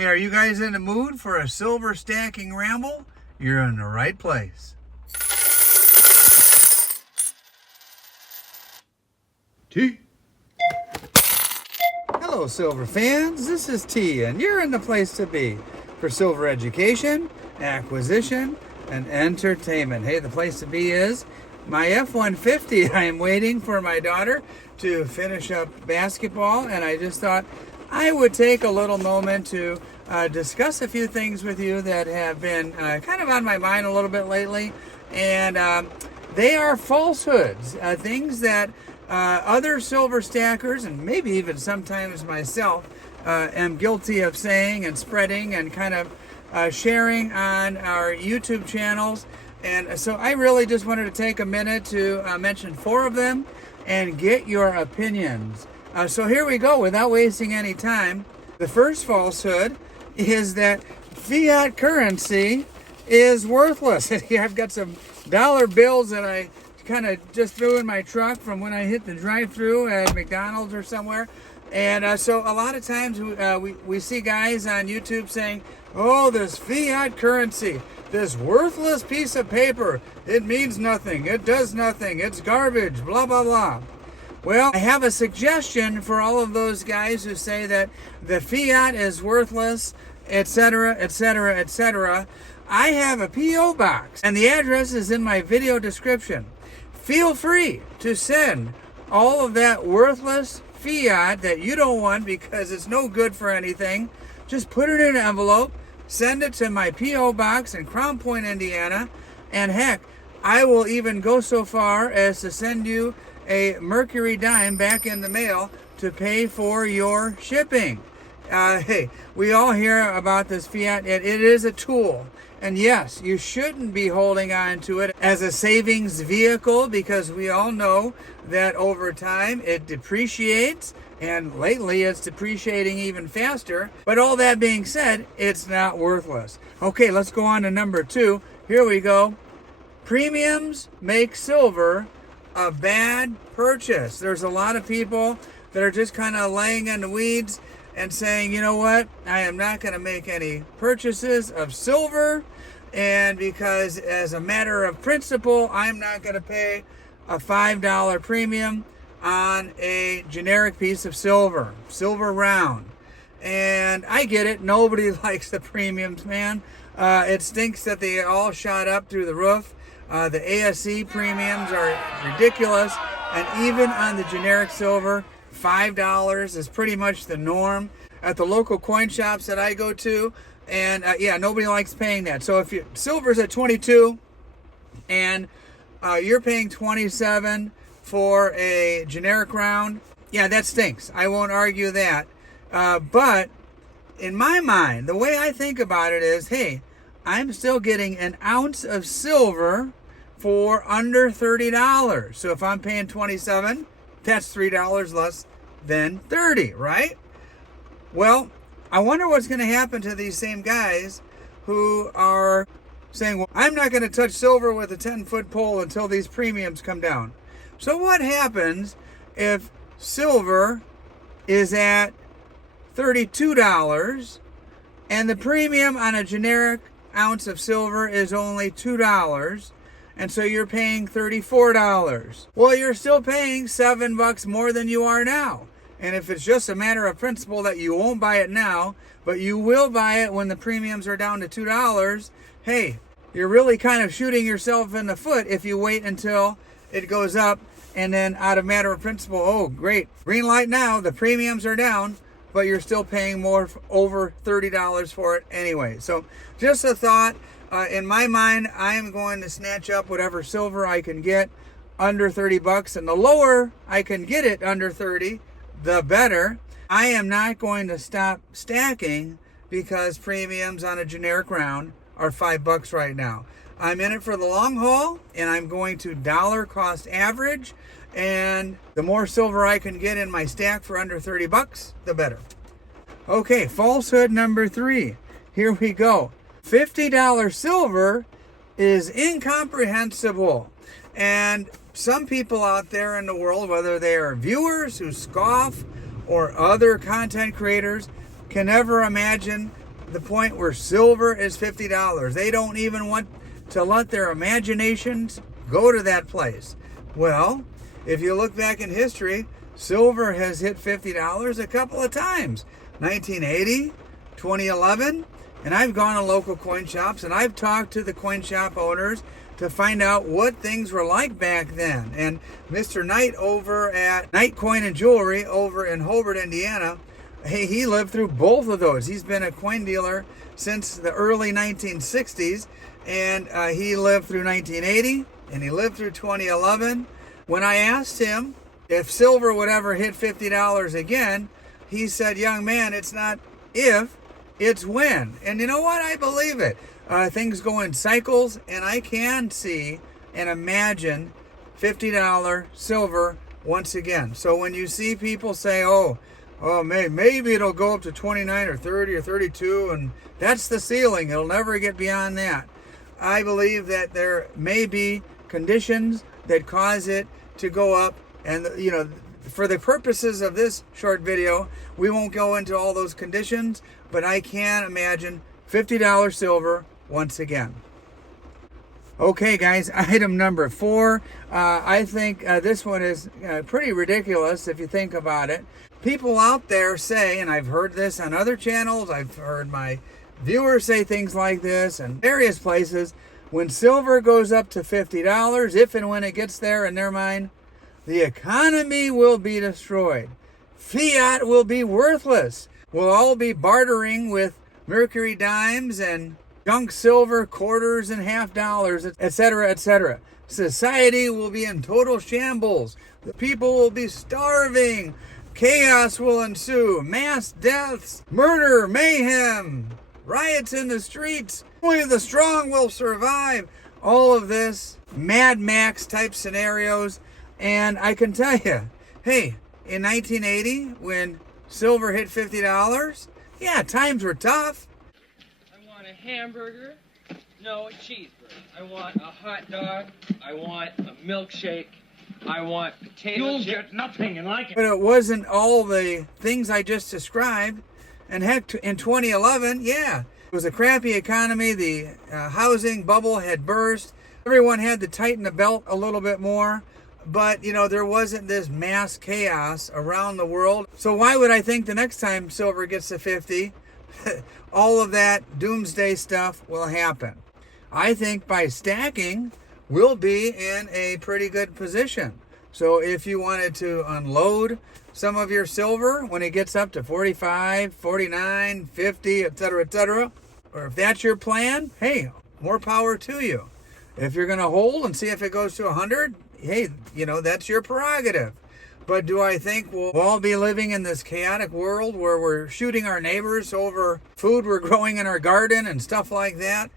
Hey, are you guys in the mood for a silver stacking ramble? You're in the right place. T. Hello, silver fans. This is T, and you're in the place to be for silver education, acquisition, and entertainment. Hey, the place to be is my F-150. I am waiting for my daughter to finish up basketball, and I just thought I would take a little moment to discuss a few things with you that have been kind of on my mind a little bit lately, and they are falsehoods, things that other silver stackers, and maybe even sometimes myself, am guilty of saying and spreading and kind of sharing on our YouTube channels. And so I really just wanted to take a minute to mention 4 of them and get your opinions. So here we go, without wasting any time. The first falsehood is that fiat currency is worthless. I've got some dollar bills that I kind of just threw in my truck from when I hit the drive-thru at McDonald's or somewhere. And so a lot of times we see guys on YouTube saying, oh, this fiat currency, this worthless piece of paper, it means nothing, it does nothing, it's garbage, blah, blah, blah. Well, I have a suggestion for all of those guys who say that the fiat is worthless, etc., etc., etc. I have a P.O. box, and the address is in my video description. Feel free to send all of that worthless fiat that you don't want because it's no good for anything. Just put it in an envelope, send it to my P.O. box in Crown Point, Indiana, and heck, I will even go so far as to send you a Mercury dime back in the mail to pay for your shipping. Hey, we all hear about this fiat. It is a tool. And yes, you shouldn't be holding on to it as a savings vehicle because we all know that over time it depreciates, and lately it's depreciating even faster. But all that being said, it's not worthless. Okay, let's go on to number 2. Here we go. Premiums make silver a bad purchase. There's a lot of people that are just kind of laying in the weeds and saying, you know what, I am not going to make any purchases of silver, and because as a matter of principle, I'm not going to pay a $5 premium on a generic piece of silver round. And I get it, nobody likes the premiums, man. It stinks that they all shot up through the roof. The ASC premiums are ridiculous, and even on the generic silver, $5 is pretty much the norm at the local coin shops that I go to, and yeah, nobody likes paying that. So if silver's at 22 and you're paying 27 for a generic round, yeah, that stinks. I won't argue that. But in my mind, the way I think about it is, hey, I'm still getting an ounce of silver for under $30. So if I'm paying 27, that's $3 less than 30, right? Well, I wonder what's going to happen to these same guys who are saying, well, I'm not going to touch silver with a 10-foot pole until these premiums come down. So what happens if silver is at $32 and the premium on a generic ounce of silver is only $2, and so you're paying $34? Well, you're still paying $7 more than you are now. And if it's just a matter of principle that you won't buy it now, but you will buy it when the premiums are down to $2, hey, you're really kind of shooting yourself in the foot if you wait until it goes up and then out of matter of principle, oh great, green light now, the premiums are down, but you're still paying more, over $30 for it anyway. So just a thought. In my mind, I am going to snatch up whatever silver I can get under $30, and the lower I can get it under 30, the better. I am not going to stop stacking because premiums on a generic round are $5 right now. I'm in it for the long haul, and I'm going to dollar cost average, and the more silver I can get in my stack for under $30, the better. Okay, falsehood number 3. Here we go. $50 silver is incomprehensible. And some people out there in the world, whether they are viewers who scoff or other content creators, can never imagine the point where silver is $50. They don't even want to let their imaginations go to that place. Well, if you look back in history, silver has hit $50 a couple of times. 1980, 2011, and I've gone to local coin shops and I've talked to the coin shop owners to find out what things were like back then. And Mr. Knight over at Knight Coin and Jewelry over in Hobart, Indiana, hey, he lived through both of those. He's been a coin dealer since the early 1960s, and he lived through 1980 and he lived through 2011. When I asked him if silver would ever hit $50 again, he said, young man, it's not if, it's when. And you know what? I believe it. Things go in cycles, and I can see and imagine $50 silver once again. So when you see people say, oh, maybe it'll go up to 29 or 30 or 32, and that's the ceiling, it'll never get beyond that. I believe that there may be conditions that cause it to go up, and for the purposes of this short video, we won't go into all those conditions, but I can imagine $50 silver once again. Okay, guys, item number 4. I think this one is pretty ridiculous if you think about it. People out there say, and I've heard this on other channels, I've heard my viewers say things like this in various places, when silver goes up to $50, if and when it gets there in their mind, the economy will be destroyed. Fiat will be worthless. We'll all be bartering with mercury dimes and junk silver quarters and half dollars, etc., etc. Society will be in total shambles. The people will be starving. Chaos will ensue. Mass deaths, murder, mayhem, riots in the streets. Only the strong will survive. All of this, Mad Max type scenarios. And I can tell you, hey, in 1980, when silver hit $50, yeah, times were tough. I want a hamburger, no, a cheeseburger. I want a hot dog. I want a milkshake. I want potato chips. You'll get nothing and like it. But it wasn't all the things I just described. And heck, in 2011, yeah, it was a crappy economy. The housing bubble had burst. Everyone had to tighten the belt a little bit more. But, there wasn't this mass chaos around the world. So why would I think the next time silver gets to 50, all of that doomsday stuff will happen? I think by stacking, we'll be in a pretty good position. So if you wanted to unload some of your silver when it gets up to 45, 49, 50, etc., or if that's your plan, hey, more power to you. If you're going to hold and see if it goes to 100, hey, that's your prerogative. But do I think we'll all be living in this chaotic world where we're shooting our neighbors over food we're growing in our garden and stuff like that?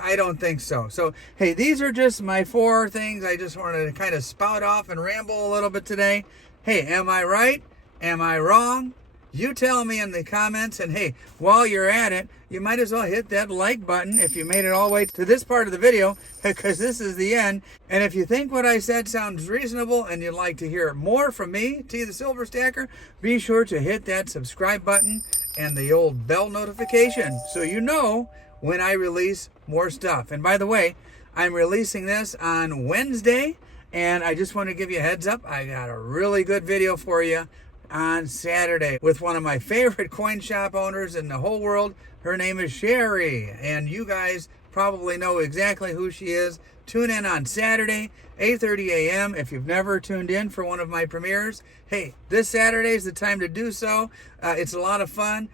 I don't think so. So, hey, these are just my 4 things I just wanted to kind of spout off and ramble a little bit today. Hey, am I right? Am I wrong? You tell me in the comments, and hey, while you're at it, you might as well hit that like button if you made it all the way to this part of the video, because this is the end. And if you think what I said sounds reasonable and you'd like to hear more from me, T the Silver Stacker, be sure to hit that subscribe button and the old bell notification so you know when I release more stuff. And by the way, I'm releasing this on Wednesday, and I just want to give you a heads up. I got a really good video for you on Saturday with one of my favorite coin shop owners in the whole world. Her name is Sherry, and you guys probably know exactly who she is. Tune in on Saturday, 8:30 a.m. If you've never tuned in for one of my premieres, hey, this Saturday is the time to do so. It's a lot of fun.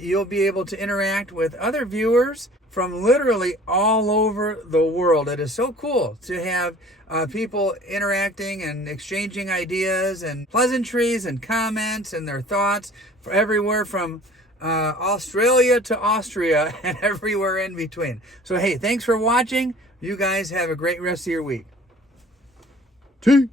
You'll be able to interact with other viewers from literally all over the world. It is so cool to have people interacting and exchanging ideas and pleasantries and comments and their thoughts for everywhere from Australia to Austria and everywhere in between. So, hey, thanks for watching. You guys have a great rest of your week. T.